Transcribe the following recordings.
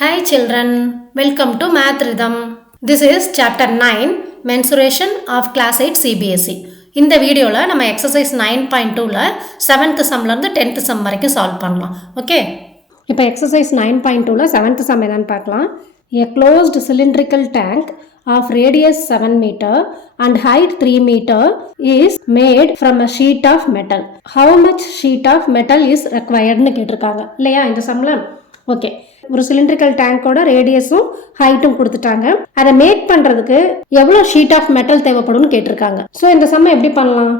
Hi children, welcome to Math Rhythm. This is chapter 9, Mensuration of Class 8 CBSE. இந்த வீடியோவில் நம்ம exercise 9.2ல 7th சம்லேருந்து 10th some வரைக்கும் solve பண்ணலாம். Okay, இப்போ exercise 9.2ல 7th some என்னன்னு பார்க்கலாம். A closed cylindrical tank of radius 7 meter and height 3 meter is made from a sheet of metal. How much sheet of metal is requiredனு கேட்டிருக்காங்க இல்லையா இந்த சம்ல. Okay, ஒரு cylindrical டேங்கோட ரேடியஸும் ஹைட்டும் கொடுத்துட்டாங்க. அதை மேக் பண்றதுக்கு எவ்வளோ ஷீட் ஆஃப் மெட்டல் தேவைப்படும்னு கேட்டிருக்காங்க. ஸோ இந்த சம்மை எப்படி பண்ணலாம்?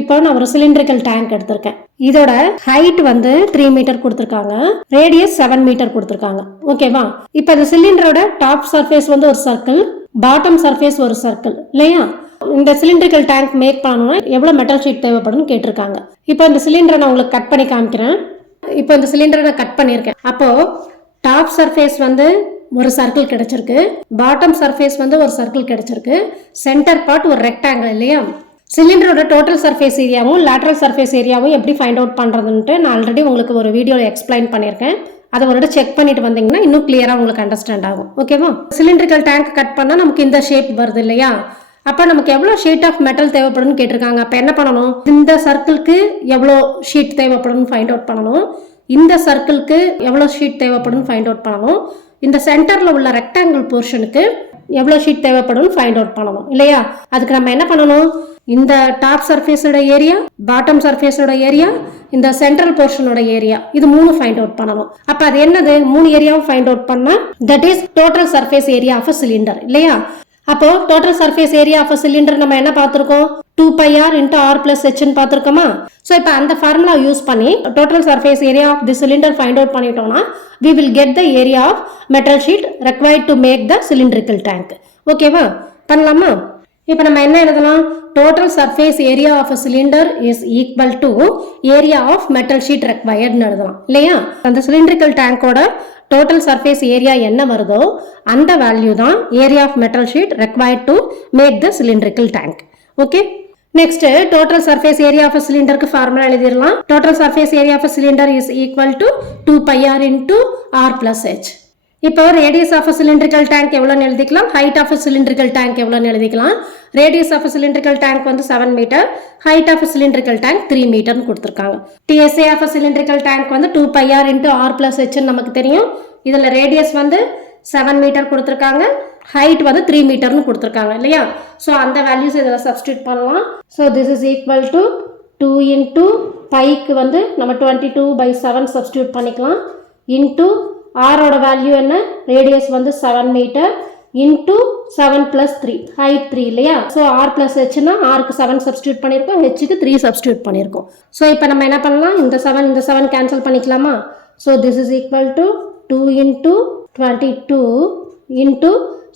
இப்போ நான் ஒரு சிலிண்ட்ரிக்கல் டேங்க் எடுத்திருக்கேன். இதோட ஹைட் 3 மீட்டர் கொடுத்துருக்காங்க, ரேடியஸ் 7 மீட்டர் கொடுத்துருக்காங்க. ஓகேவா? இப்போ இந்த சிலிண்டரோட டாப் சர்ஃபேஸ் ஒரு சர்க்கிள், பாட்டம் சர்ஃபேஸ் ஒரு சர்க்கிள் இல்லையா? இந்த சிலிண்ட்ரிக்கல் டேங்க் மேக் பண்ணணும்னா எவ்வளோ மெட்டல் ஷீட் தேவைப்படும்னு கேட்டிருக்காங்க. இப்போ இந்த சிலிண்டரை நான் உங்களுக்கு கட் பண்ணி காமிக்கிறேன். இப்போ இந்த சிலிண்டரை நான் கட் பண்ணியிருக்கேன். அப்போ டாப் சர்ஃபேஸ் ஒரு சர்க்கிள் கிடைச்சிருக்கு, பாட்டம் சர்ஃபேஸ் ஒரு சர்க்கிள் கிடைச்சிருக்கு, சென்டர் பார்ட் ஒரு ரெக்டாங்கிள் இல்லையா? சிலிண்டரோட டோட்டல் சர்ஃபேஸ் ஏரியாவும் லேட்டரல் சர்ஃபேஸ் ஏரியாவும் எப்படி ஃபைண்ட் அவுட் பண்ணுறதுன்ட்டு நான் ஆல்ரெடி உங்களுக்கு ஒரு வீடியோவில் எக்ஸ்பிளைன் பண்ணியிருக்கேன். அதை ஒரு செக் பண்ணிட்டு வந்தீங்கன்னா இன்னும் கிளியராக உங்களுக்கு அண்டர்ஸ்டாண்ட் ஆகும். ஓகேவா? சிலிண்ட்ரிக்கல் டேங்க் கட் பண்ணால் நமக்கு இந்த ஷேப் வருது இல்லையா? அப்போ நமக்கு எவ்வளோ ஷீட் ஆஃப் மெட்டல் தேவைப்படும்னு கேட்டிருக்காங்க. அப்போ என்ன பண்ணணும்? இந்த சர்க்கிளுக்கு எவ்வளோ ஷீட் தேவைப்படும்னு ஃபைண்ட் அவுட் பண்ணணும், இந்த சர்க்கிளுக்கு எவ்வளோ ஷீட் தேவைப்படும் ஃபைண்ட் அவுட் பண்ணணும், இந்த சென்டரில் உள்ள ரெக்டாங்கிள் போர்ஷனுக்கு எவ்வளோ ஷீட் தேவைப்படும் ஃபைண்ட் அவுட் பண்ணணும் இல்லையா? அதுக்கு நம்ம என்ன பண்ணணும்? இந்த டாப் சர்ஃபேஸோட ஏரியா, பாட்டம் சர்ஃபேஸோட ஏரியா, இந்த சென்ட்ரல் போர்ஷனோட ஏரியா, இது 3 ஃபைண்ட் அவுட் பண்ணணும். அப்போ அது என்னது? 3 ஏரியாவும் ஃபைண்ட் அவுட் பண்ணால் that is total surface area of a cylinder இல்லையா? அப்போ total surface area of a cylinder நம்ம என்ன பார்த்துருக்கோம்? 2πr into r plus h ன்னு பார்த்துருக்கோமா? ஸோ இப்போ அந்த ஃபார்முலா யூஸ் பண்ணி total surface area of the cylinder find out பண்ணிட்டோம்னா we will get the area of metal sheet required to make the cylindrical tank. ஓகேவா? பண்ணலாமா? இப்போ நம்ம என்ன எழுதலாம்? Total surface area of a cylinder is equal to area of metal sheet ரெக்வயர்ட்னு எழுதலாம் இல்லையா? அந்த சிலிண்ட்ரிக்கல் டேங்கோட டோட்டல் சர்ஃபேஸ் ஏரியா என்ன வருதோ அந்த வேல்யூ தான் area of metal sheet required to make the cylindrical tank. Okay, next total surface area of சிலிண்டருக்கு ஃபார்முலா எழுதிடலாம். Total surface area of cylinder is equal to 2πr into r plus h. இப்போ radius of cylindrical tank எவ்வளோன்னு எழுதிக்கலாம், height of cylindrical tank எவ்வளோன்னு எழுதிக்கலாம். Radius of cylindrical tank 7 meter, height of cylindrical tank 3 மீட்டர்னு கொடுத்துருக்காங்க. TSA of cylindrical tank 2πr into r plus h நமக்கு தெரியும். இதில் ரேடியஸ் 7 மீட்டர் கொடுத்துருக்காங்க, ஹைட் 3 மீட்டர்னு கொடுத்துருக்காங்க இல்லையா? ஸோ அந்த வேல்யூஸ் இதில் சப்ஸ்டியூட் பண்ணலாம். So this is equal to 2 into பைக்கு நம்ம 22/7 சப்ஸ்டியூட் பண்ணிக்கலாம். இன்டூ ஆரோட வேல்யூ என்ன? Radius 7 meter into 7 plus 3, height 3 இல்லையா? ஸோ r plus hனா ஆருக்கு 7 சப்ஸ்டியூட் பண்ணியிருக்கோம், ஹெச்சுக்கு 3 சப்ஸ்டியூட் பண்ணியிருக்கோம். ஸோ இப்போ நம்ம என்ன பண்ணலாம்? இந்த 7 கேன்சல் பண்ணிக்கலாமா? So this is equal to 2 into 22 into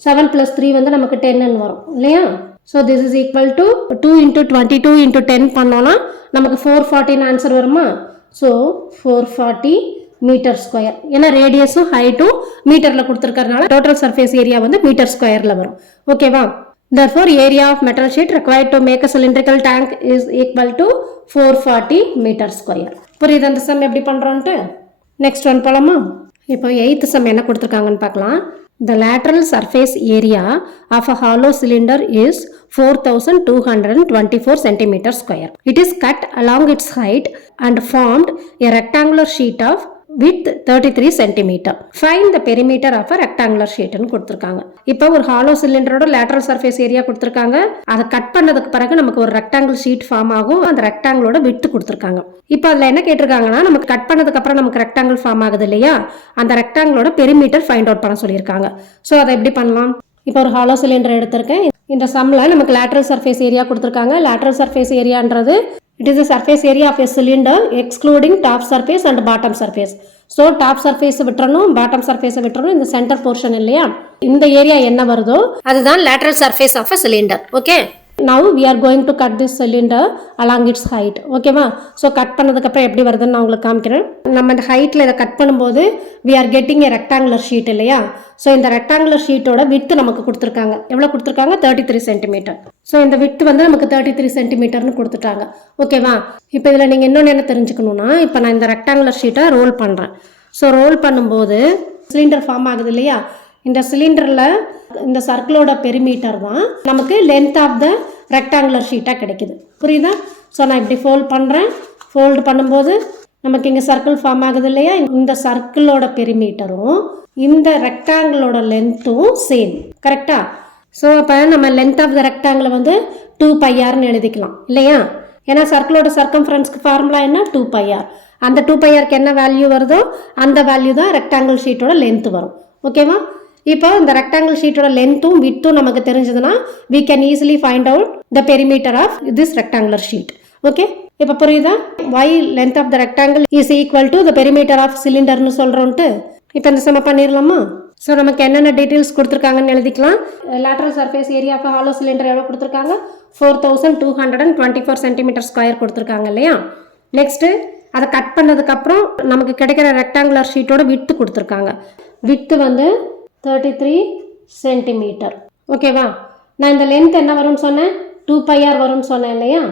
7 plus 3 நமக்கு 10 வரும் இல்லையா? So this is equal to 2 into 22 into 10 பண்ணோன்னா நமக்கு 440 ஆன்சர் வருமா? So 440 meter square. ஏன்னா ரேடியஸும் ஹைட்டும் மீட்டரில் கொடுத்துருக்கறனால டோட்டல் சர்ஃபேஸ் ஏரியா மீட்டர் ஸ்கொயரில் வரும். ஓகேவா? therefore area of metal sheet required to make a cylindrical tank is equal to 440 meter square. புரியுது அந்த சம் எப்படி பண்ணுறோன்ட்டு? நெக்ஸ்ட் ஒன் போலாமா? இப்போ 8th சம் என்ன கொடுத்துருக்காங்கன்னு பார்க்கலாம். The lateral surface area of a hollow cylinder is 4224 cm square. It is cut along its height and formed a rectangular sheet of width 33 cm. Find the perimeter of a rectangular sheet ன்னு கொடுத்துருக்காங்க. இப்போ ஒரு hollow சிலிண்டரோட lateral surface area கொடுத்துருக்காங்க. அதை cut பண்ணதுக்கு பிறகு நமக்கு ஒரு ரெக்டாங்கிள் ஷீட் ஃபார்ம் ஆகும். அந்த ரெக்டாங்கிளோட விட்த் கொடுத்துருக்காங்க. இப்போ அதில் என்ன கேட்டிருக்காங்கன்னா, நமக்கு கட் பண்ணதுக்கு அப்புறம் நமக்கு ரெக்டாங்கிள் ஃபார்ம் ஆகுது இல்லையா? அந்த ரெக்டாங்கிளோட பெரிமீட்டர் ஃபைண்ட் அவுட் பண்ண சொல்லியிருக்காங்க. ஸோ அதை எப்படி பண்ணலாம்? இப்போ ஒரு ஹாலோ சிலிண்டர் எடுத்திருக்கேன். இந்த சம்மில் நமக்கு லேட்டரல் சர்ஃபேஸ் ஏரியா கொடுத்துருக்காங்க. லேட்டரல் சர்ஃபேஸ் ஏரியான்றது it is the surface area of a cylinder excluding top surface and bottom surface. So top surface விட்டுறணும், bottom surface விட்டுறணும், இந்த சென்டர் போர்ஷன் இல்லையா? இந்த ஏரியா என்ன வருதோ அதுதான் lateral surface of a cylinder. Okay, now we are going to cut this cylinder along its height. ஓகேவா? So cut பண்ணதுக்கப்புறம் எப்படி வருதுன்னு நான் உங்களுக்கு காமிக்கிறேன். நம்ம இந்த ஹைட்டில் இதை கட் பண்ணும்போது we are getting a rectangular sheet இல்லையா? ஸோ இந்த ரெக்டாங்குலர் ஷீட்டோட விட்த் நமக்கு கொடுத்துருக்காங்க. எவ்வளோ கொடுத்துருக்காங்க? 33 சென்டிமீட்டர். ஸோ இந்த விட்த் நமக்கு 33 சென்டிமீட்டர்னு கொடுத்துட்டாங்க. ஓகேவா? இப்போ இதில் நீங்கள் இன்னொன்று என்ன தெரிஞ்சுக்கணுன்னா, இப்போ நான் இந்த ரெக்டாங்குலர் ஷீட்டை ரோல் பண்ணுறேன். ஸோ ரோல் பண்ணும்போது சிலிண்டர் ஃபார்ம் ஆகுது இல்லையா, இந்த சிலிண்டரில் இந்த சர்க்கிளோட பெரிமீட்டர் தான் நமக்கு லென்த் ஆஃப் த ரெக்டாங்குலர் ஷீட்டாக கிடைக்குது. புரியுதா? ஸோ நான் இப்படி ஃபோல்ட் பண்ணுறேன். ஃபோல்டு பண்ணும்போது நமக்கு இங்கே சர்க்கிள் ஃபார்ம் ஆகுது இல்லையா, இந்த சர்க்கிளோட பெரிமீட்டரும் இந்த ரெக்டாங்கிளோட லென்த்தும் சேம். கரெக்டாக? ஸோ அப்போ நம்ம லென்த் ஆஃப் த ரெக்டாங்கிளை வந்து 2πrன்னு எழுதிக்கலாம் இல்லையா? ஏன்னா சர்க்கிளோட சர்க்கம்ஃபரன்ஸ்க்கு ஃபார்முலா என்ன? 2πr. அந்த 2πrக்கு என்ன வேல்யூ வருதோ அந்த வேல்யூ தான் ரெக்டாங்கிள் ஷீட்டோட லென்த் வரும். ஓகேவா? இப்போ இந்த ரெக்டாங்கிள் ஷீட்டோட லென்த்தும் வித்தும் நமக்கு தெரிஞ்சதுன்னா we can easily find out the perimeter of this rectangular sheet. Okay, இப்போ புரியுதா? y length of the rectangle is equal to the perimeter of cylinderன்னு சொல்கிறோன்ட்டு. இப்போ இந்த சம பண்ணிடலாமா? ஸோ நமக்கு என்னென்ன டீட்டெயில்ஸ் கொடுத்துருக்காங்கன்னு எழுதிக்கலாம். Lateral surface area of hollow cylinder எவ்வளோ கொடுத்துருக்காங்க? 4224 cm² கொடுத்துருக்காங்க இல்லையா? நெக்ஸ்ட்டு அதை கட் பண்ணதுக்கப்புறம் நமக்கு கிடைக்கிற ரெக்டாங்குலர் ஷீட்டோட வித்து கொடுத்துருக்காங்க. வித்து வந்து 33 cm. ஓகேவா? நான் இந்த லென்த் என்ன வரும்னு சொன்னேன்? 2πr வரும்னு சொன்னேன் இல்லையா?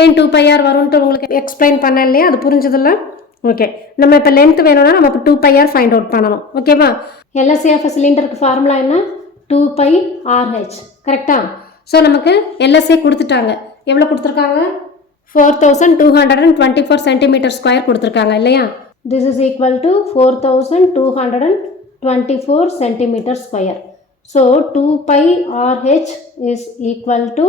ஏன் 2πr வரும்ன்ட்டு உங்களுக்கு எக்ஸ்பிளைன் பண்ணேன் இல்லையா? அது புரிஞ்சதில்ல? ஓகே, நம்ம இப்போ லென்த் வேணும்னா நம்ம இப்போ 2πr ஃபைண்ட் அவுட் பண்ணணும். ஓகேவா? LSA சிலிண்டருக்கு ஃபார்முலா என்ன? 2πrh. கரெக்டா? ஸோ நமக்கு LSA கொடுத்துட்டாங்க. எவ்வளோ கொடுத்துருக்காங்க? 4224 cm² கொடுத்துருக்காங்க இல்லையா? This is equal to 4224 cm². So 2πrh is equal to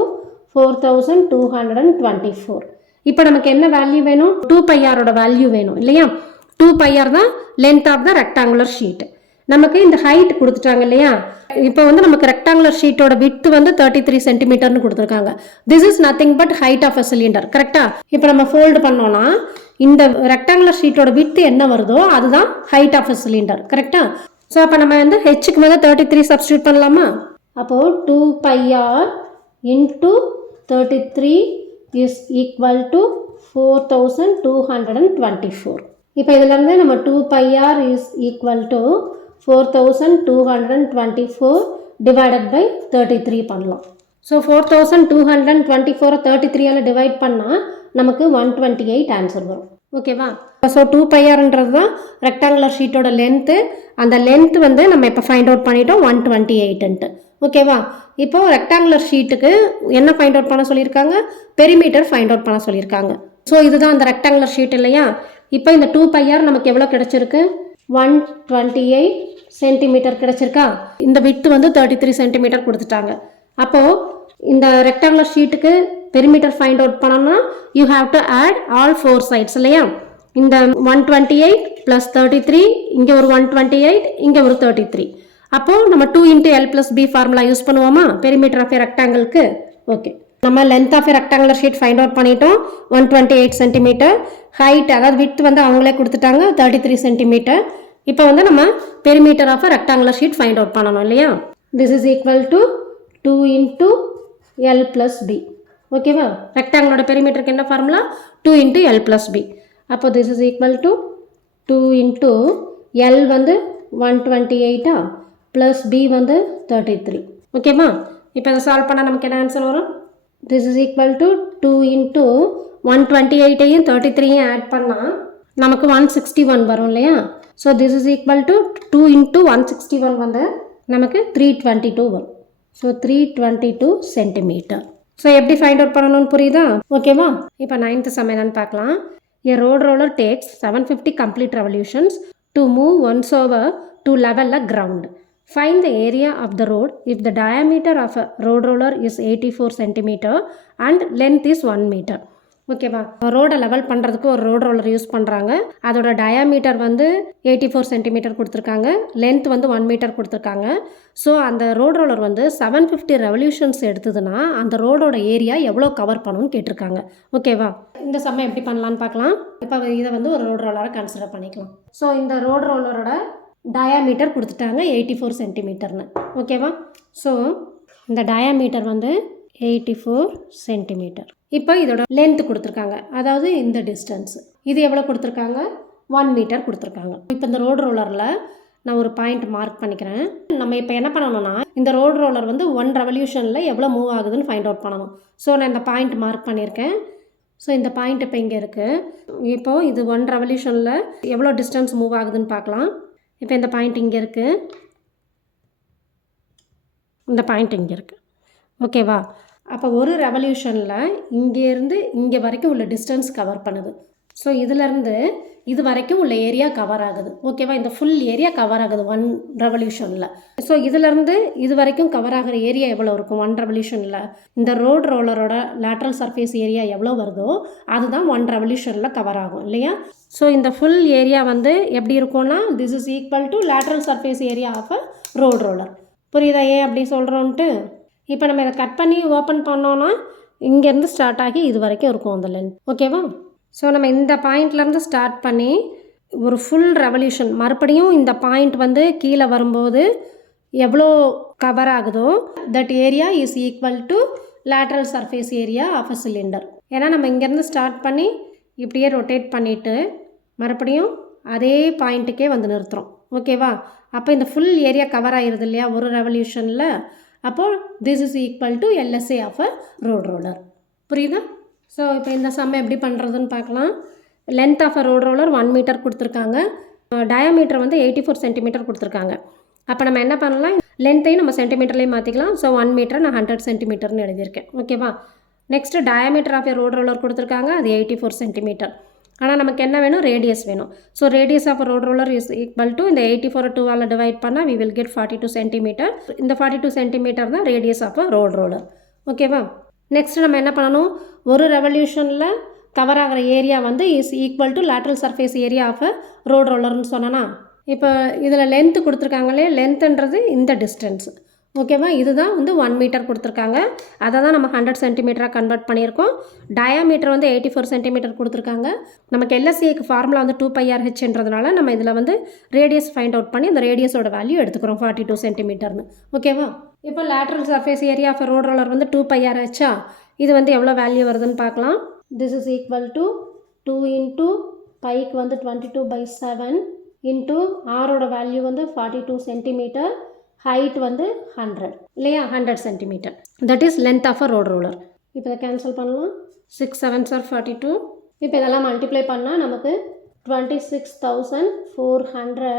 4224. இப்போ நமக்கு என்ன வேல்யூ வேணும்? 2πrோட வேல்யூ வேணும் இல்லையா? 2πr தான் length of the rectangular sheet. நமக்கு இந்த ஹைட் கொடுத்துட்டாங்க இல்லையா? இப்போ வந்து நமக்கு ரெக்டாங்குலர் ஷீட்டோட வித்து வந்து 33 cm கொடுத்துருக்காங்க. This is nothing but height of a cylinder. கரெக்டா? இப்போ நம்ம ஃபோல்டு பண்ணோம்னா இந்த ரெக்டாங்குலர் ஷீட்டோட வித்து என்ன வருதோ அதுதான் ஹைட் ஆஃப் அ சிலிண்டர். கரெக்டா? ஸோ அப்போ நம்ம வந்து ஹெச்சுக்கு மேலே 33 சப்ஸ்டியூட் பண்ணலாமா? அப்போது 2πr into 33 is equal to 4224. இப்போ இதிலிருந்து நம்ம 2πr is equal to 4224 divided by 33 பண்ணலாம். ஸோ 4224 33ஆல் டிவைட் பண்ணால் நமக்கு 128 ஆன்சர் வரும். ஓகேவா? ஸோ 2πrன்றது தான் ரெக்டாங்குலர் ஷீட்டோட லென்த்து. அந்த லென்த் வந்து நம்ம இப்போ ஃபைண்ட் அவுட் பண்ணிட்டோம் 128ன்ட்டு. ஓகேவா? இப்போ ரெக்டாங்குலர் ஷீட்டுக்கு என்ன ஃபைண்ட் அவுட் பண்ண சொல்லியிருக்காங்க? பெரிமீட்டர் ஃபைண்ட் அவுட் பண்ண சொல்லியிருக்காங்க. ஸோ இதுதான் அந்த ரெக்டாங்குலர் ஷீட் இல்லையா? இப்போ இந்த 2πr நமக்கு எவ்வளோ கிடச்சிருக்கு? 128 cm கிடச்சிருக்கா? இந்த வித்து வந்து 33 cm கொடுத்துட்டாங்க. அப்போது இந்த ரெக்டாங்குலர் ஷீட்டுக்கு பெரிமீட்டர் ஃபைண்ட் அவுட் பண்ணோம்னா you have to add all 4 sides இல்லையா? இந்த 128 + 33, இங்கே ஒரு 128, இங்கே ஒரு 33. அப்போது நம்ம 2 × L + B ஃபார்முலா யூஸ் பண்ணுவோமா பெரிமீட்டர் ஆஃப் ஏ ரெக்டாங்கிளுக்கு? ஓகே, நம்ம length of a rectangular sheet find out பண்ணிட்டோம் 128 cm. ஹைட் அதாவது வித் வந்து அவங்களே கொடுத்துட்டாங்க 33 cm. இப்போ வந்து நம்ம perimeter of a rectangular sheet find out பண்ணணும் இல்லையா? This is equal to 2 × L + B. ஓகேவா? ரெக்டாங்கிளோட பெரிமீட்டருக்கு என்ன ஃபார்முலா? 2 × L + B. அப்போ this is equal to 2 × L வந்து 128 + B வந்து 33. ஓகேவா? இப்போ இதை சால்வ் பண்ணால் நமக்கு என்ன ஆன்சர் வரும்? திஸ் இஸ் ஈக்குவல் டு 2 × 128ஐயும் 33ஐயும் ஆட் பண்ணால் நமக்கு 161 வரும் இல்லையா? So this is equal to 2 × 161 வந்து நமக்கு 322 வரும். So 322 cm. ஸோ எப்படி ஃபைண்ட் அவுட் பண்ணணும்னு புரியுதா? ஓகேவா? இப்போ 9th சம் என்னன்னு பார்க்கலாம். A road roller takes 750 complete revolutions to move once over to level the ground. Find the area of the road if the diameter of a road roller is 84 cm and length is 1 meter. ஓகேவா? ரோடை level பண்ணுறதுக்கு ஒரு road roller use பண்ணுறாங்க. அதோட diameter வந்து 84 cm கொடுத்துருக்காங்க, length வந்து 1 meter கொடுத்துருக்காங்க. ஸோ அந்த ரோட் ரோலர் வந்து 750 ரெவல்யூஷன்ஸ் எடுத்ததுன்னா அந்த ரோடோட ஏரியா எவ்வளோ கவர் பண்ணணும்னு கேட்டிருக்காங்க. ஓகேவா? இந்த சம்மை எப்படி பண்ணலான்னு பார்க்கலாம். இப்போ இதை வந்து ஒரு ரோட் ரோலரை கன்சிடர் பண்ணிக்கலாம். ஸோ இந்த ரோட் ரோலரோட டயாமீட்டர் கொடுத்துட்டாங்க 84 cm. ஓகேவா? ஸோ இந்த டயாமீட்டர் வந்து 84 cm. இப்போ இதோட லென்த் கொடுத்துருக்காங்க, அதாவது இந்த டிஸ்டன்ஸ். இது எவ்வளோ கொடுத்துருக்காங்க? 1 மீட்டர் கொடுத்துருக்காங்க. இப்போ இந்த ரோடு ரோலரில் நான் ஒரு பாயிண்ட் மார்க் பண்ணிக்கிறேன். நம்ம இப்போ என்ன பண்ணணும்னா இந்த ரோடு ரோலர் வந்து 1 ரெவல்யூஷனில் எவ்வளோ மூவ் ஆகுதுன்னு ஃபைண்ட் அவுட் பண்ணணும். ஸோ நான் இந்த பாயிண்ட் மார்க் பண்ணியிருக்கேன். ஸோ இந்த பாயிண்ட் இப்போ இங்கே இருக்குது. இப்போது இது 1 ரெவல்யூஷனில் எவ்வளோ டிஸ்டன்ஸ் மூவ் ஆகுதுன்னு பார்க்கலாம். இப்போ இந்த பாயிண்ட் இங்கே இருக்குது, இந்த பாயிண்ட் இங்கே இருக்குது. ஓகேவா? அப்போ ஒரு ரெவல்யூஷனில் இங்கேருந்து இங்கே வரைக்கும் உள்ள டிஸ்டன்ஸ் கவர் பண்ணுது. ஸோ இதிலேருந்து இது வரைக்கும் உள்ள ஏரியா கவர் ஆகுது. ஓகேவா? இந்த ஃபுல் ஏரியா கவர் ஆகுது 1 ரெவல்யூஷனில். ஸோ இதிலேருந்து இது வரைக்கும் கவர் ஆகிற ஏரியா எவ்வளோ இருக்கும் 1 ரெவல்யூஷனில்? இந்த ரோட் ரோலரோட லேட்ரல் சர்ஃபேஸ் ஏரியா எவ்வளோ வருதோ அதுதான் 1 ரெவல்யூஷனில் கவர் ஆகும் இல்லையா? ஸோ இந்த ஃபுல் ஏரியா வந்து எப்படி இருக்கும்னா this is equal to lateral surface area of a road roller. புரியுதா ஏன் அப்படி சொல்கிறோன்ட்டு? இப்போ நம்ம இதை கட் பண்ணி ஓப்பன் பண்ணோன்னா இங்கேருந்து ஸ்டார்ட் ஆகி இது வரைக்கும் இருக்கும் அந்த லென்த். ஓகேவா? ஸோ நம்ம இந்த பாயிண்ட்லேருந்து ஸ்டார்ட் பண்ணி ஒரு ஃபுல் ரெவல்யூஷன் மறுபடியும் இந்த பாயிண்ட் வந்து கீழே வரும்போது எவ்வளோ கவர் ஆகுதோ that area is equal to lateral surface area of a cylinder. ஏன்னா நம்ம இங்கேருந்து ஸ்டார்ட் பண்ணி இப்படியே ரொட்டேட் பண்ணிவிட்டு மறுபடியும் அதே பாயிண்ட்டுக்கே வந்து நிறுத்துகிறோம். ஓகேவா? அப்போ இந்த ஃபுல் ஏரியா கவர் ஆகிருது இல்லையா ஒரு ரெவல்யூஷனில். அப்போது this is equal to LSA of a road roller. புரியுதா? ஸோ இப்போ இந்த சம் எப்படி பண்ணுறதுன்னு பார்க்கலாம். Length of a road roller 1 meter கொடுத்துருக்காங்க, டயாமீட்டர் வந்து 84 சென்டிமீட்டர் கொடுத்துருக்காங்க. அப்போ நம்ம என்ன பண்ணலாம், லென்த்தையும் நம்ம சென்டிமீட்டர்லேயும் மாற்றிக்கலாம். ஸோ 1 மீட்டர் நான் 100 சென்டிமீட்டர்னு எழுதியிருக்கேன். ஓகேவா? Next diameter of a road roller கொடுத்துருக்காங்க, அது 84 சென்டிமீட்டர். ஆனால் நமக்கு என்ன வேணும், ரேடியஸ் வேணும். So radius of road roller is equal to இந்த 84 2ஆல் டிவைட் பண்ணால் வி வில் கெட் 42 சென்டிமீட்டர். இந்த 42 சென்டிமீட்டர் தான் ரேடியஸ் ஆஃப் ரோட் ரோலர். ஓகேவா? நெக்ஸ்ட் நம்ம என்ன பண்ணணும், ஒரு ரெவல்யூஷனில் கவர் ஆகிற ஏரியா வந்து is equal to lateral surface area of road ரோலர்னு சொன்னோன்னா, இப்போ இதில் லென்த்து கொடுத்துருக்காங்களே, லென்த்துன்றது இந்த டிஸ்டன்ஸ். ஓகேவா? இதுதான் வந்து 1 மீட்டர் கொடுத்துருக்காங்க, அதை தான் நம்ம 100 சென்டிமீட்டராக கன்வெர்ட் பண்ணியிருக்கோம். டயாமீட்டர் வந்து 84 சென்டிமீட்டர் கொடுத்துருக்காங்க. நமக்கு LSAக்கு ஃபார்முலா வந்து 2πRHன்றதுனால நம்ம இதில் வந்து ரேடியஸ் ஃபைண்ட் அவுட் பண்ணி அந்த ரேடியஸோட வேல்யூ எடுத்துக்கிறோம் 42 சென்டிமீட்டர்னு. ஓகேவா? இப்போ lateral surface area of road roller வந்து 2πRHஆ, இது வந்து எவ்வளோ வேல்யூ வருதுன்னு பார்க்கலாம். This is equal to 2 into பைக்கு வந்து 22/7 இன்ட்டு ஆரோட வேல்யூ வந்து 42 சென்டிமீட்டர், ஹைட் வந்து 100 இல்லையா, 100 centimeter. That is length of a road roller. இப்போ இதை கேன்சல் பண்ணலாம். 6 7s are 42. இப்போ இதெல்லாம் மல்டிப்ளை பண்ணால் நமக்கு 26,400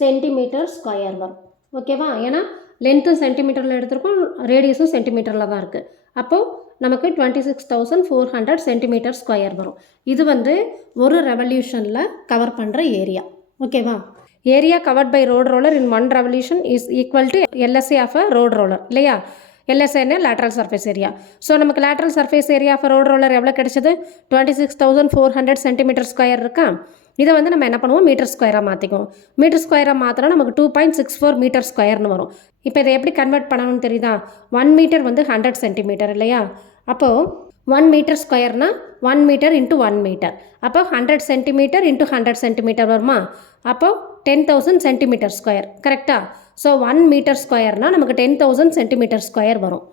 சென்டிமீட்டர் ஸ்கொயர் வரும். ஓகேவா? ஏன்னா லென்த்தும் சென்டிமீட்டரில் எடுத்திருக்கோம், ரேடியஸும் சென்டிமீட்டரில் தான் இருக்குது. அப்போது நமக்கு 26,400 சென்டிமீட்டர் ஸ்கொயர் வரும். இது வந்து ஒரு ரெவல்யூஷனில் கவர் பண்ணுற ஏரியா. ஓகேவா? Area covered by road roller in 1 revolution is equal to LSA of a road roller இல்லையா? LSAன்னு லேட்ரல் சர்ஃபேஸ் ஏரியா. ஸோ நமக்கு lateral surface area of road roller எவ்வளோ கிடைச்சது, 26,400 சென்டிமீட்டர் ஸ்கொயர் இருக்கா. இதை வந்து நம்ம என்ன பண்ணுவோம், மீட்டர் ஸ்கொயராக மாற்றிக்குவோம். மீட்டர் ஸ்கொயராக மாற்றினா நமக்கு 2.64 மீட்டர் ஸ்கொயர்னு வரும். இப்போ இதை எப்படி கன்வெர்ட் பண்ணணும்னு தெரியுதா? 1 மீட்டர் வந்து 100 சென்டிமீட்டர் இல்லையா? அப்போது 1 மீட்டர் ஸ்கொயர்னால் 1 மீட்டர் இன்ட்டு 1 மீட்டர். அப்போ 100 சென்டிமீட்டர் இன்ட்டு 100 சென்டிமீட்டர் வருமா? அப்போது 10,000 சென்டிமீட்டர் ஸ்கொயர். கரெக்டாக? ஸோ 1 மீட்டர் ஸ்கொயர்னால் நமக்கு 10,000 சென்டிமீட்டர் ஸ்கொயர் வரும்.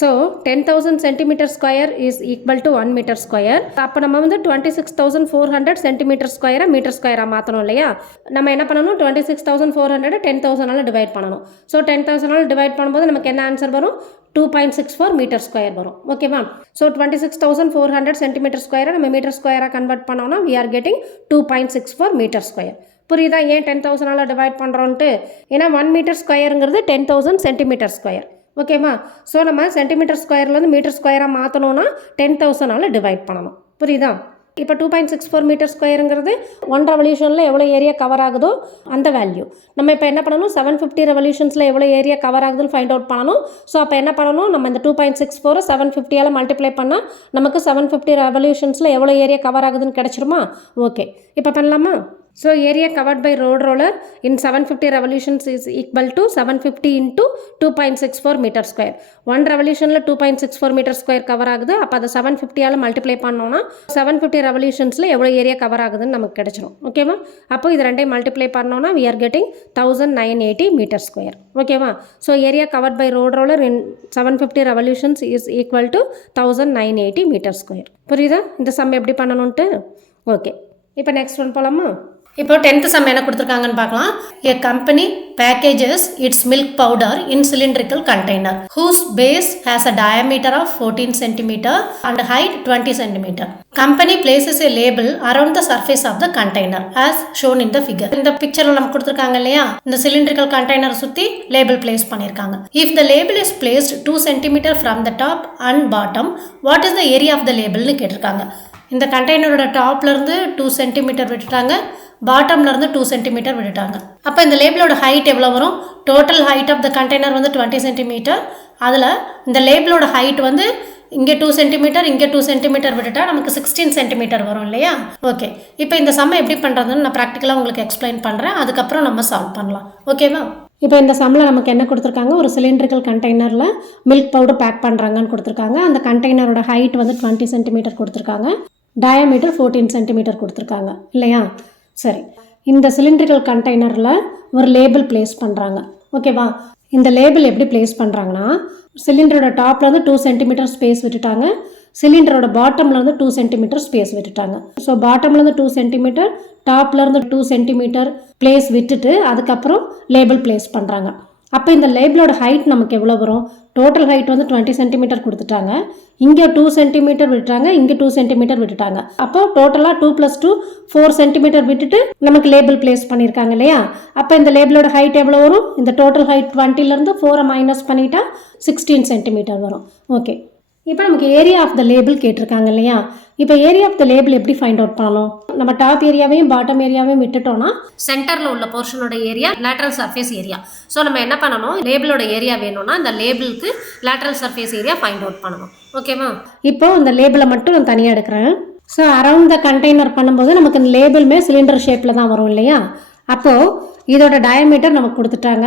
So 10,000 centimeter square is equal to 1 meter square. அப்போ நம்ம வந்து 26,400 சென்டிமீட்டர் ஸ்கொயரை மீட்டர் ஸ்கொயராக மாற்றணும் இல்லையா? நம்ம என்ன பண்ணணும், 26,400 10,000ஆல் டிவைட் பண்ணணும். ஸோ 10,000ஆல் டிவைட் பண்ணும்போது நமக்கு என்ன ஆன்சர் வரும், 2.64 மீட்டர் ஸ்கொயர் வரும். ஓகேவா? ஸோ 26,400 சென்டிமீட்டர் ஸ்கொயரை நம்ம மீட்டர் ஸ்கொயராக கன்வெர்ட் பண்ணோம்னா we are getting 2.64 meter square. புரியுதா ஏன் 10,000ஆல் டிவைட் பண்ணுறோன்ட்டு? ஏன்னா 1 மீட்டர் ஸ்கொயருங்கிறது 10,000 சென்டிமீட்டர் ஸ்கொயர். ஓகேவா? ஸோ நம்ம சென்டிமீட்டர் ஸ்கொயர்லேருந்து மீட்டர் ஸ்கொயராக மாற்றணும்னா 10,000ஆல் டிவைட் பண்ணணும். புரியுதா? இப்போ 2.64 மீட்டர் ஸ்கொயருங்கிறது 1 ரெவல்யூஷனில் எவ்வளோ ஏரியா கவர் ஆகுதோ அந்த வேல்யூ. நம்ம இப்போ என்ன பண்ணணும், 750 ரெவல்யூஷன்ஸில் எவ்வளோ ஏரியா கவர் ஆகுதுன்னு ஃபைண்ட் அவுட் பண்ணணும். ஸோ அப்போ என்ன பண்ணணும், நம்ம இந்த 2.64 750ஆல் மல்டிப்ளை பண்ணால் நமக்கு 750 ரெவல்யூஷன்ஸில் எவ்வளோ ஏரியா கவர் ஆகுதுன்னு கிடச்சிருமா? ஓகே, இப்போ பண்ணலாமா? So area covered by road roller in 750 revolutions is equal to 750 into 2.64 meter square. 1 revolution 2.64 meter square cover ஆகுது. அப்போ அதை 750ஆல் மல்டிப்ளை பண்ணோன்னா 750 ரெவல்யூஷன்ஸில் எவ்வளோ ஏரியா கவர் ஆகுதுன்னு நமக்கு கிடைச்சிடும். ஓகேவா? அப்போ இது ரெண்டையும் மல்டிப்ளை பண்ணோன்னா we are getting 1980 meter square. ஓகேவா? So area covered by road roller in 750 revolutions is equal to 1980 meter square. புரியுதா இந்த சம் எப்படி பண்ணணுன்ட்டு? ஓகே, இப்போ நெக்ஸ்ட் ஒன் போகலாமா? இப்போ 10th sum என்ன கொடுத்திருக்காங்கன்னு பார்க்கலாம். A company packages its milk powder in cylindrical container whose base has a diameter of 14 cm and height 20 cm. Company places a label around the surface of the container as shown in the figure. இந்த பிக்சர்ல நமக்கு கொடுத்திருக்காங்க இல்லையா, இந்த cylindrical container சுத்தி label place பண்ணிருக்காங்க. If the label is placed 2 cm from the top and bottom, what is the area of the label னு கேட்டிருக்காங்க. இந்த கண்டெய்னரோட டாப்ல இருந்து 2 cm விட்டுட்டாங்க, பாட்டம்ல இருந்து 2 cm விட்டுட்டாங்க. அப்போ இந்த லேபிளோட ஹைட் எவ்வளோ வரும்? Total height of the container வந்து 20 cm. அதில் இந்த லேபிளோட ஹைட் வந்து இங்கே 2 cm, இங்கே 2 cm விட்டுட்டா நமக்கு 16 cm வரும் இல்லையா? ஓகே, இப்போ இந்த சம்மை எப்படி பண்ணுறதுன்னு நான் ப்ராக்டிக்கலாக உங்களுக்கு எக்ஸ்பிளைன் பண்ணுறேன், அதுக்கப்புறம் நம்ம சால்வ் பண்ணலாம். ஓகேவா? இப்போ இந்த சம்மில் நமக்கு என்ன கொடுத்துருக்காங்க, ஒரு சிலிண்ட்ரிக்கல் கண்டெய்னரில் மில்க் பவுடர் பேக் பண்ணுறாங்கன்னு கொடுத்துருக்காங்க. அந்த கண்டெய்னரோட ஹைட் வந்து 20 cm கொடுத்துருக்காங்க, டயாமீட்டர் 14 cm கொடுத்துருக்காங்க இல்லையா? சரி, இந்த சிலிண்ட்ரிக்கல் கண்டெய்னரில் ஒரு லேபிள் பிளேஸ் பண்ணுறாங்க. ஓகேவா? இந்த லேபிள் எப்படி பிளேஸ் பண்ணுறாங்கன்னா, சிலிண்டரோட டாப்லேருந்து 2 cm ஸ்பேஸ் விட்டுட்டாங்க, சிலிண்டரோட பாட்டம்லேருந்து 2 cm ஸ்பேஸ் விட்டுட்டாங்க. ஸோ பாட்டம்லேருந்து 2 cm, டாப்லேருந்து 2 cm பிளேஸ் விட்டுட்டு அதுக்கப்புறம் லேபிள் பிளேஸ் பண்ணுறாங்க. அப்போ இந்த லேபிளோட ஹைட் நமக்கு எவ்வளோ வரும்? டோட்டல் ஹைட் வந்து 20 cm கொடுத்துட்டாங்க, இங்கே 2 cm விட்டுட்டாங்க, இங்கே 2 cm விட்டுட்டாங்க. அப்போ டோட்டலாக 2 + 2 4 cm விட்டுட்டு நமக்கு லேபிள் பிளேஸ் பண்ணியிருக்காங்க இல்லையா? அப்போ இந்த லேபிளோட ஹைட் எவ்வளோ வரும்? இந்த டோட்டல் ஹைட் 20லேருந்து 4 மைனஸ் பண்ணிட்டா 16 cm வரும். ஓகே, இப்போ நமக்கு ஏரியா ஆஃப் த லேபிள் கேட்டிருக்காங்க இல்லையா? இப்போ ஏரியா ஆஃப் த லேபிள் எப்படி ஃபைண்ட் அவுட் பண்ணணும்? நம்ம டாப் ஏரியாவையும் பாட்டம் ஏரியாவையும் விட்டுட்டோம்னா சென்டரில் உள்ள போர்ஷனோட area lateral surface area. So நம்ம என்ன பண்ணணும், லேபிளோட ஏரியா வேணும்னா இந்த லேபிளுக்கு lateral surface area find out பண்ணணும். ஓகேவா? இப்போ இந்த லேபிளை மட்டும் நான் தனியாக எடுக்கிறேன். ஸோ அரவுண்ட் த கண்டெய்னர் பண்ணும்போது நமக்கு இந்த லேபிளுமே சிலிண்டர் ஷேப்பில் தான் வரும் இல்லையா? அப்போது இதோட டயாமீட்டர் நமக்கு கொடுத்துட்டாங்க.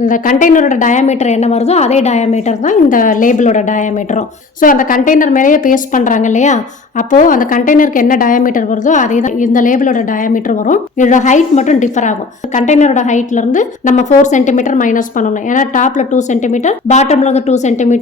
இந்த கண்டெய்னரோட டயாமீட்டர் என்ன வருதோ அதே டயாமீட்டர் தான் இந்த லேபிளோட டயாமீட்டரும். ஸோ அந்த கண்டெய்னர் மேலேயே பேஸ்ட் பண்ணுறாங்க இல்லையா? அப்போது அந்த கண்டெய்னருக்கு என்ன டயாமீட்டர் வருதோ அதே தான் இந்த லேபிளோட டயாமீட்டர் வரும். இதோட ஹைட் மட்டும் டிஃபர் ஆகும். கண்டெய்னரோட ஹைட்லேருந்து நம்ம 4 cm மைனஸ் பண்ணணும். ஏன்னா டாப்பில் 2 cm, பாட்டமில் வந்து 2 cm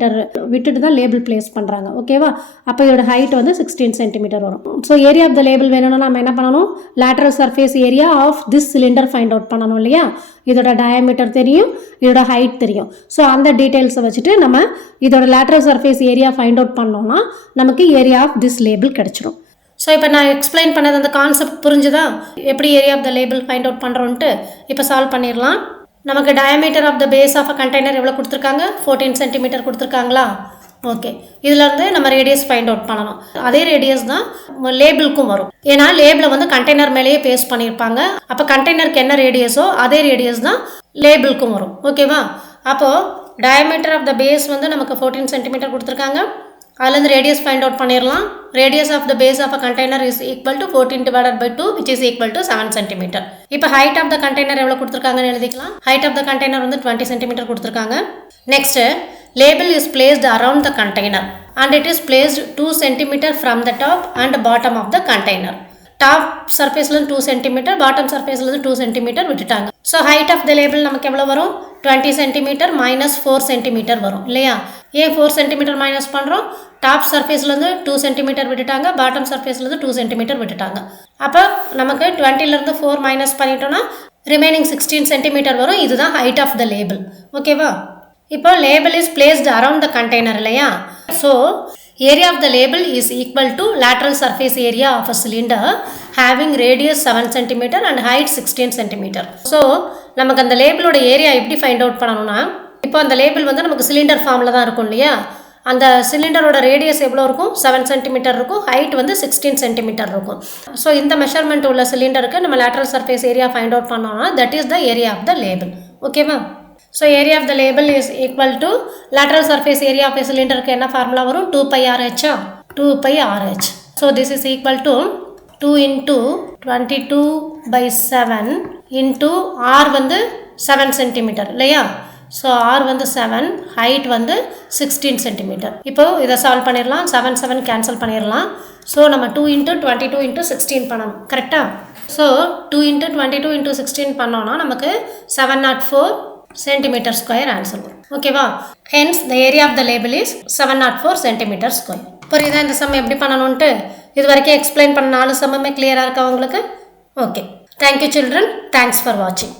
விட்டுட்டு தான் லேபிள் பிளேஸ் பண்ணுறாங்க. ஓகேவா? அப்போ இதோட ஹைட் வந்து 16 cm வரும். So area of the label வேணும்னா நம்ம என்ன பண்ணணும், lateral surface area of this cylinder find out பண்ணணும் இல்லையா? இதோட டயாமீட்டர் தெரியும், இதோட ஹைட் தெரியும். ஸோ அந்த டீட்டெயில்ஸை வச்சுட்டு நம்ம இதோட lateral surface area find out பண்ணோம்னா நமக்கு ஏரியா ஆஃப் திஸ் லேபிள் கிடச்சிடும். ஸோ இப்போ நான் எக்ஸ்பிளைன் பண்ணது அந்த கான்செப்ட் புரிஞ்சுதா? எப்படி area of the label find out பண்ணுறோன்ட்டு இப்போ சால்வ் பண்ணிடலாம். நமக்கு diameter of the base of a container எவ்வளோ கொடுத்துருக்காங்க? 14 cm கொடுத்துருக்காங்களா? ஓகே, இதுலேருந்து நம்ம ரேடியஸ் ஃபைண்ட் அவுட் பண்ணணும். அதே ரேடியஸ் தான் லேபிளுக்கும் வரும். ஏன்னா லேபிளை வந்து கண்டெய்னர் மேலேயே பேஸ்ட் பண்ணியிருப்பாங்க. அப்போ கண்டெய்னருக்கு என்ன ரேடியஸோ அதே ரேடியஸ் தான் லேபிளுக்கும் வரும். ஓகேவா? அப்போது டயாமீட்டர் ஆஃப் த பேஸ் வந்து நமக்கு 14 cm கொடுத்துருக்காங்க. அதுலேருந்து ரேடியஸ் ஃபைண்ட் அவுட் பண்ணிடலாம். Radius of the base of a container is equal to 14/2 which is equal to 7 cm. இப்போ ஹைட் ஆஃப் த கண்டெய்னர் எவ்வளோ கொடுத்துருக்காங்கன்னு எழுதிக்கலாம். ஹைட் ஆஃப் த கண்டெய்னர் வந்து 20 cm கொடுத்துருக்காங்க. Next, label is placed around the container and it is placed 2 cm from the top and bottom of the container. Top சர்ஃபேஸ்லேருந்து 2 cm, bottom சர்ஃபேஸ்லேருந்து 2 cm விட்டுட்டாங்க. So height of the label நமக்கு எவ்வளோ வரும்? 20 cm minus 4 cm வரும் இல்லையா? ஏன் 4 cm minus பண்ணுறோம்? டாப் சர்ஃபேஸ்லேருந்து 2 cm விட்டுட்டாங்க, பாட்டம் சர்ஃபேஸ்லேருந்து 2 cm விட்டுட்டாங்க. அப்போ நமக்கு 20லேருந்து 4 மைனஸ் பண்ணிட்டோன்னா ரிமைனிங் 16 cm வரும். இதுதான் ஹைட் ஆஃப் த லேபிள். ஓகேவா? இப்போ label is placed around the container இல்லையா? So area of the label is equal to lateral surface area of a cylinder having radius 7 cm and height 16 cm. So நமக்கு அந்த லேபிளோட area எப்படி find out பண்ணணும்னா, இப்போ அந்த லேபிள் வந்து நமக்கு சிலிண்டர் ஃபார்மில் தான் இருக்கும் இல்லையா? அந்த சிலிண்டரோட ரேடியஸ் எவ்வளோ இருக்கும்? 7 cm இருக்கும், ஹைட் வந்து 16 cm இருக்கும். ஸோ இந்த மெஷர்மெண்ட் உள்ள சிலிண்டருக்கு நம்ம lateral surface area find out பண்ணோம்னா that is the area of the label. ஓகேவா? So area of the label is equal to lateral surface area of a cylinder க்கு என்ன ஃபார்முலா வரும்? 2πRh. 2πRh. So this is equal to 2 into 22/7 into R வந்து 7 cm இல்லையா? So R வந்து 7, height வந்து 16 cm. இப்போ இதை சால்வ் பண்ணிடலாம். 7 7 கேன்சல் பண்ணிடலாம். ஸோ நம்ம 2 into 22 into 16 பண்ணணும். கரெக்டாக? ஸோ 2 into 22 into 16 பண்ணோன்னா நமக்கு 704 centimeter square ஆன்சர் வரும். ஓகேவா? Hence the area of the label is 704 centimeter square. புரியுதா இந்த சம் எப்படி பண்ணணும்ட்டு? இது வரைக்கும் எக்ஸ்பிளைன் பண்ண 4 சம்முமே கிளியராக இருக்கா உங்களுக்கு? Okay, Thank you children. Thanks for watching.